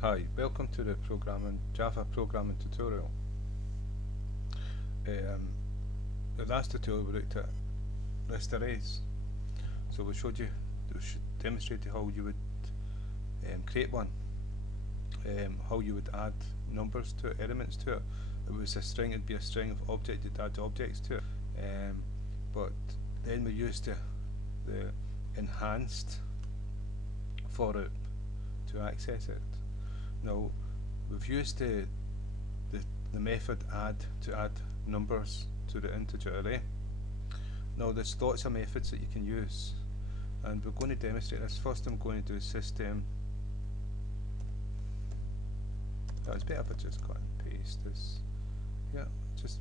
Hi, welcome to the Java programming tutorial. The last tutorial we looked at list arrays. So we demonstrated how you would create one, how you would add numbers to it, elements to it. It was a string, it'd be a string of objects, you'd add objects to it. But then we used the enhanced for it to access it. Now we've used the method add to add numbers to the integer array. Now there's lots of methods that you can use, and we're going to demonstrate this. First I'm going to do system. Oh, it's better if I just cut and paste this. Yeah, just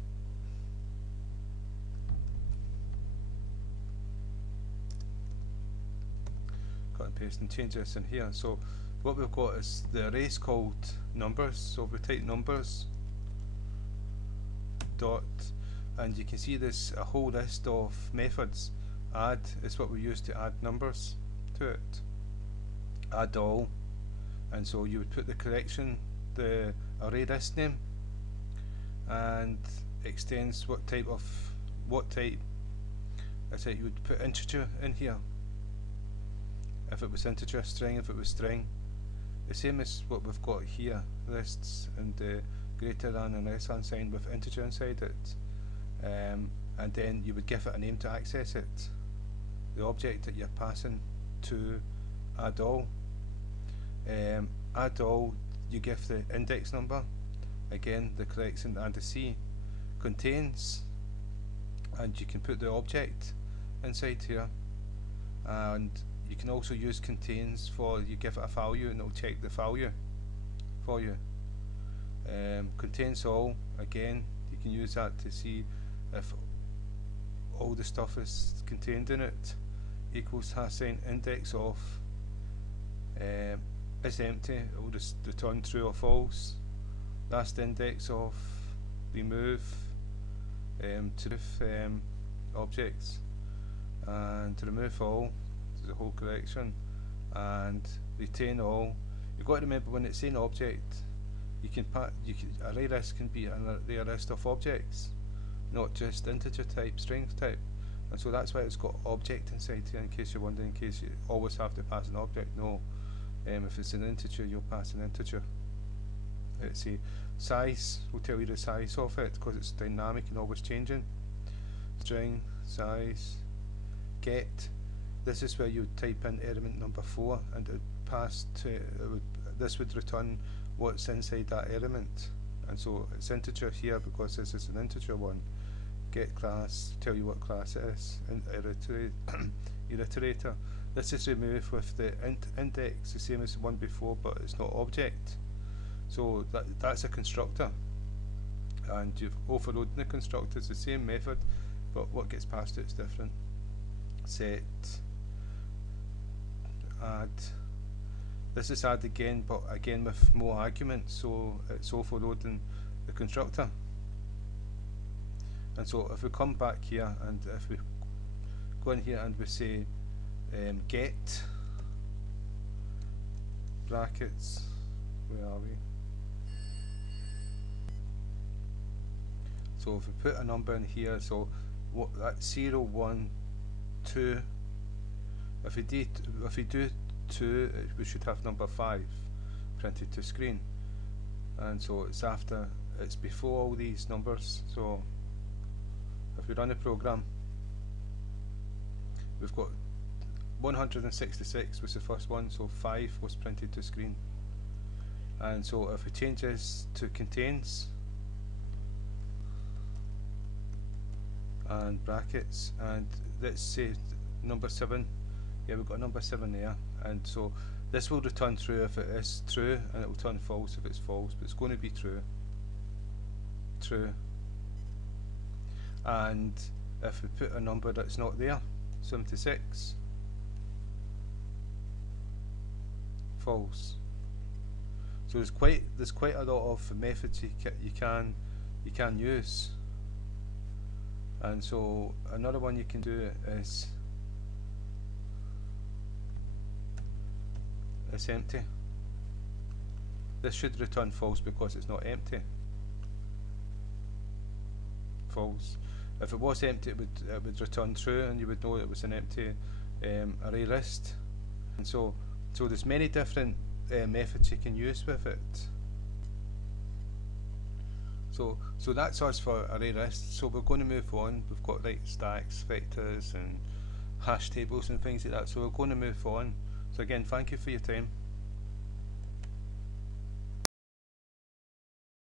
cut and paste and change this in here. So what we've got is the array is called numbers. So if we type numbers dot, and you can see there's a whole list of methods. Add is what we use to add numbers to it. Add all, and so you would put the collection, the array list name, and extends what type. I said you would put integer in here. If it was integer, string if it was string. The same as what we've got here, lists and the greater than and less than sign with integer inside it. And then you would give it a name to access it. The object that you're passing to add all. Add all, you give the index number, again the collection and the C. Contains, and you can put the object inside here, and you can also use contains for, you give it a value and it'll check the value for you. Contains all, again you can use that to see if all the stuff is contained in it. Equals # index of is empty, it will just return true or false. Last index of remove to remove objects, and to remove all, the whole collection, and retain all. You've got to remember when it's saying object, array list can be an array list of objects, not just integer type, strings type, and so that's why it's got object inside here, in case you're wondering, in case you always have to pass an object. No, if it's an integer you'll pass an integer. Let's see, size will tell you the size of it because it's dynamic and always changing. String size. Get, this is where you would type in element number 4 and it would pass to, this would return what's inside that element, and so it's integer here because this is an integer one. Get class, tell you what class it is. Iterator, this is remove with the index, the same as the one before, but it's not object. So that's a constructor, and you've overloading the constructor. It's the same method, but what gets passed to it's different. Set, add, this is add again, but again with more arguments, so it's overloading the constructor. And so if we come back here, and if we go in here and we say get brackets, where are we? So if we put a number in here, so what, that's 0, 1, 2. If we do 2, we should have number 5 printed to screen, and so it's before all these numbers. So if we run the program, we've got 166 was the first one, so 5 was printed to screen. And so if we change this to contains and brackets, and let's say number 7, yeah, we've got number 7 there, and so this will return true if it is true, and it will turn false if it's false, but it's going to be true. And if we put a number that's not there, 76, false. So there's quite a lot of methods you can use. And so another one you can do is it's empty. this should return false because it's not empty. False. If it was empty, it would return true, and you would know it was an empty array list. And so there's many different methods you can use with it. So that's us for array lists. So we're going to move on. We've got stacks, vectors, and hash tables and things like that. So we're going to move on. So again, thank you for your time.